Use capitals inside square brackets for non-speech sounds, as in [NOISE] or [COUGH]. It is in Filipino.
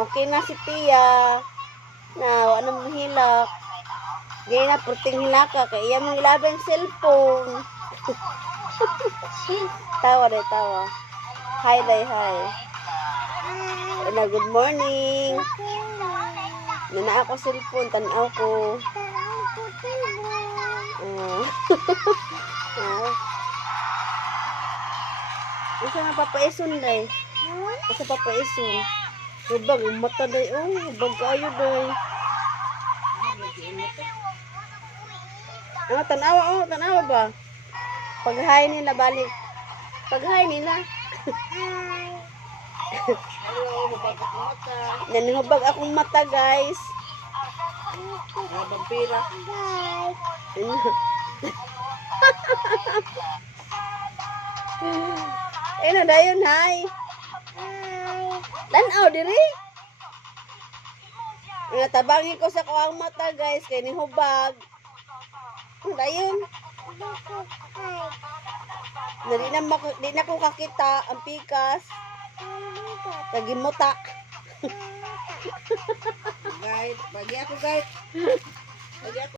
Okay na si Tia. Na, wala mong hilak. Gaya na, puting hilaka. Kaya iya mong ilaban cellphone. [LAUGHS] tawa day, tawa. Hi day, hi. Na, good morning. Nana ako cellphone, tanaw ko. Oh. [LAUGHS] Ah. Isa nga papaison day. Isa papaison. Hubag, yung mata day. Oh, hubag kayo day. Ah, tanawa, oh, tanawa ba? Pag-hi nila, balik. Pag-hi nila. [LAUGHS] Nanihubag akong mata, guys. Mga vampira. Eh, na dayon, hi. Tanaw, diri. Nga, tabangin ko sa kawang mata, guys. Kaya ni hubag. Dayon? Na di na, mak- di na ko kakita ang pikas. Kagimuta. Guide. Pagi ako, guide. Pagi ako.